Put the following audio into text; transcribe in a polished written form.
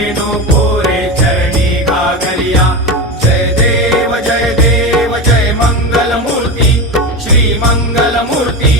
रेणू कोरे चरणी घागरिया। जय देव जय देव जय मंगल मूर्ती, श्री मंगल मूर्ती